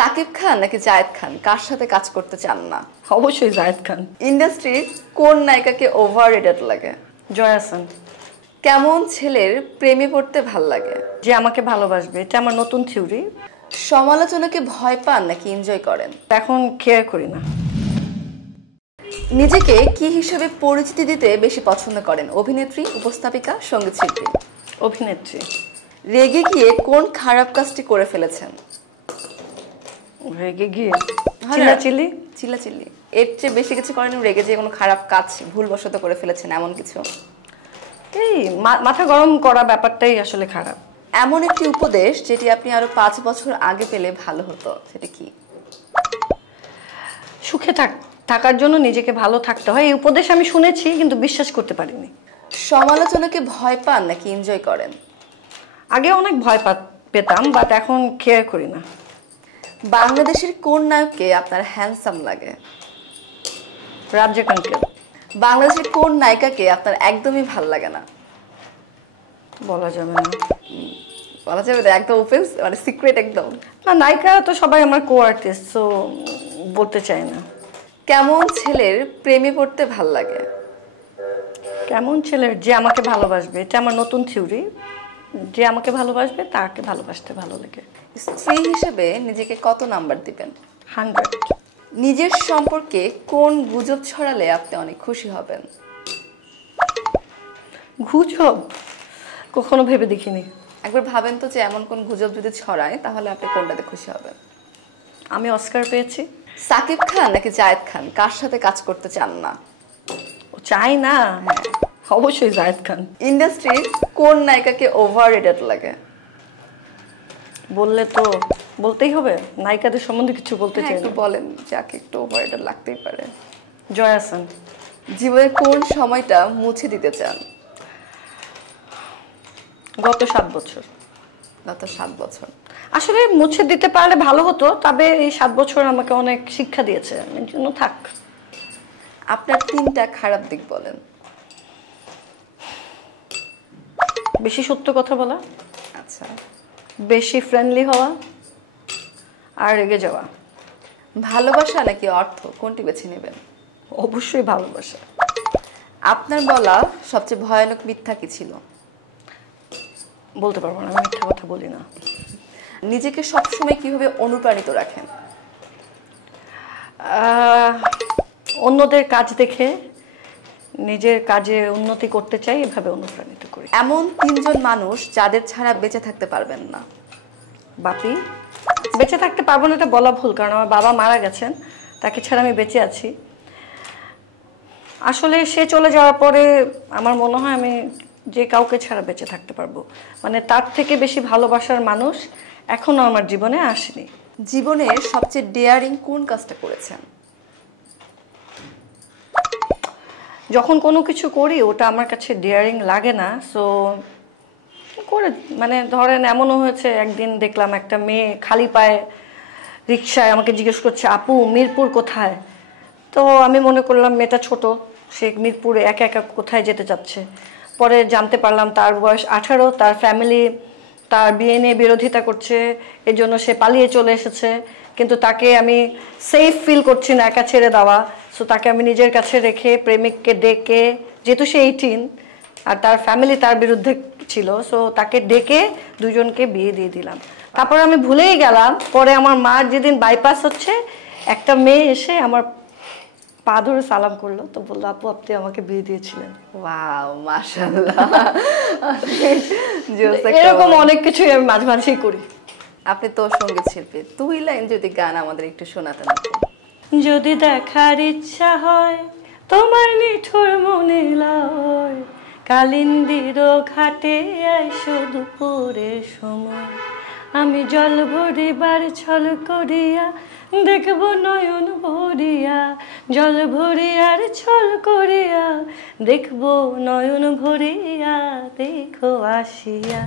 সাকিব খান নাকি জায়েদ খান কার সাথে কাজ করতে চান না? অবশ্যই জায়েদ খান। ইন্ডাস্ট্রির কোন নায়িকাকে ওভাররেটেড লাগে? জয়া আহসান। কেমন ছেলের প্রেমে পড়তে ভাল লাগে? যে আমাকে ভালোবাসবে, এটা আমার নতুন থিওরি। সমালোচনাকে ভয় পান নাকি এনজয় করেন? এখন কেয়ার করি না। নিজেকে কি হিসেবে পরিচিতি দিতে বেশি পছন্দ করেন? অভিনেত্রী, উপস্থাপিকা, সঙ্গীতশিল্পী? অভিনেত্রী। রেগে গিয়ে কোন খারাপ কাজটি করে ফেলেছেন? রেগে গিয়ে চিল্লাচিল্লি। চিল্লাচিল্লি। এর চেয়ে বেশি কিছু করেন? রেগে যে কোনো খারাপ কাজ ভুলবশত করে ফেলেছেন এমন কিছু? এই মাথা গরম করা ব্যাপারটাই আসলে খারাপ। এমন একটি উপদেশ যেটি আপনি আরো 5 বছর আগে পেলে ভালো হতো, সেটা কি? সুখে থাকার জন্য নিজেকে ভালো থাকতে হয়। এই উপদেশ আমি শুনেছি কিন্তু বিশ্বাস করতে পারিনি। সমালোচনাকে ভয় পান নাকি এনজয় করেন? আগে অনেক ভয় পেতাম, বাট এখন কেয়ার করি না। বাংলাদেশের কোন নায়ককে আপনার হ্যান্ডসাম লাগে? রাজ্জাক আঙ্কেল। বাংলাদেশের কোন নায়িকাকে আপনার একদমই ভাল লাগে না? বলা যাবে না। বলা যাবে না, একদম ওপেন, মানে সিক্রেট একদম? না, নায়িকা তো সবাই আমার কো আর্টিস্ট, সো বলতে চাই না। কেমন ছেলের প্রেমে পড়তে ভাল লাগে? কেমন ছেলের যে আমাকে ভালোবাসবে, এটা আমার নতুন থিওরি। যে আমাকে ভালোবাসবে তাকে ভালোবাসতে ভালো লাগে। স্ত্রী হিসেবে নিজেকে কত নাম্বার দিবেন? 100। নিজের সম্পর্কে কোন গুজব ছড়ালে আপনি অনেক খুশি হবেন? গুজব কখনো ভেবে দেখিনি। একবার ভাবেন তো যে এমন কোন গুজব যদি ছড়ায় তাহলে আপনি কোনটাতে খুশি হবেন? আমি অস্কার পেয়েছি। সাকিব খান নাকি জায়েদ খান কার সাথে কাজ করতে চান না? ও চাই না? অবশ্যই জায়েদ খান। ইন্ডাস্ট্রির কোন নায়িকাকে ওভাররেটেড লাগে? বললে তো বলতেই হবে, নায়িকাদের সম্বন্ধে কিছু বলতে চাই। একটু বলেন, যাকে একটু ওভাররেটেড লাগতেই পারে। জয়া আহসান। জীবনের কোন সময়টা মুছে দিতে চান? গত 7 বছর। গত 7 বছর। আসলে মুছে দিতে পারলে ভালো হতো, তবে এই 7 বছর আমাকে অনেক শিক্ষা দিয়েছে, এর জন্য থাক। আপনার 3টা খারাপ দিক বলেন। বেশি সত্য কথা বলা, আচ্ছা। বেশি ফ্রেন্ডলি হওয়া, আর রেগে যাওয়া। ভালোবাসা নাকি অর্থ, কোনটি বেছে নেবেন? অবশ্যই ভালোবাসা। আপনার বলা সবচেয়ে ভয়ানক মিথ্যা কি ছিল? বলতে পারবো না, আমি মিথ্যা কথা বলি না। নিজেকে সবসময় কিভাবে অনুপ্রাণিত রাখেন? অন্যদের কাজ দেখে নিজের কাজে উন্নতি করতে চাই, এভাবে অনুপ্রাণিত করি। এমন 3জন মানুষ যাদের ছাড়া বেঁচে থাকতে পারবেন না? বাপি। বেঁচে থাকতে পারবো না এটা বলা ভুল, কারণ আমার বাবা মারা গেছেন, তাকে ছাড়া আমি বেঁচে আছি। আসলে সে চলে যাওয়ার পরে আমার মনে হয় আমি যে কাউকে ছাড়া বেঁচে থাকতে পারবো, মানে তার থেকে বেশি ভালোবাসার মানুষ এখনো আমার জীবনে আসেনি। জীবনের সবচেয়ে ডেয়ারিং কোন কাজটা করেছেন? যখন কোনো কিছু করি ওটা আমার কাছে ডেয়ারিং লাগে না, সো করে, মানে ধরেন এমনও হয়েছে একদিন দেখলাম একটা মেয়ে খালি পায়ে রিকশায় আমাকে জিজ্ঞেস করছে, আপু মিরপুর কোথায়? তো আমি মনে করলাম মেয়েটা ছোট, সে মিরপুরে একা একা কোথায় যেতে চাচ্ছে। পরে জানতে পারলাম তার বয়স 18, তার ফ্যামিলি তার বিয়ে নিয়ে বিরোধিতা করছে, এজন্য সে পালিয়ে চলে এসেছে। কিন্তু তাকে আমি সেফ ফিল করছি না একা ছেড়ে দেওয়া, সো তাকে আমি নিজের কাছে রেখে প্রেমিককে ডেকে, যেহেতু সে 18 আর তার ফ্যামিলি তার বিরুদ্ধে ছিল, সো তাকে ডেকে দুজনকে বিয়ে দিয়ে দিলাম। তারপর আমি ভুলেই গেলাম, পরে আমার মার যেদিন বাইপাস হচ্ছে একটা মেয়ে এসে আমার পা ধরে সালাম করলো, তো বললো আপু আপনি আমাকে বিয়ে দিয়েছিলেন। ওয়াও, মাশাআল্লাহ। এরকম অনেক কিছুই আমি মাঝে মাঝেই করি। আপনি তো সঙ্গীত শিল্পী, 2 লাইন যদি গান আমাদের একটু শোনাতেন। যদি দেখার ইচ্ছা হয় তোমার নিঠুর মনে লয়, কালিন্দির ঘাটে আইসো দুপুরের সময়, আমি জল ভরিবার ছল করিয়া দেখব নয়ন ভরিয়া, জল ভরিয়ার ছল করিয়া দেখব নয়ন ভরিয়া, দেখো আসিয়া।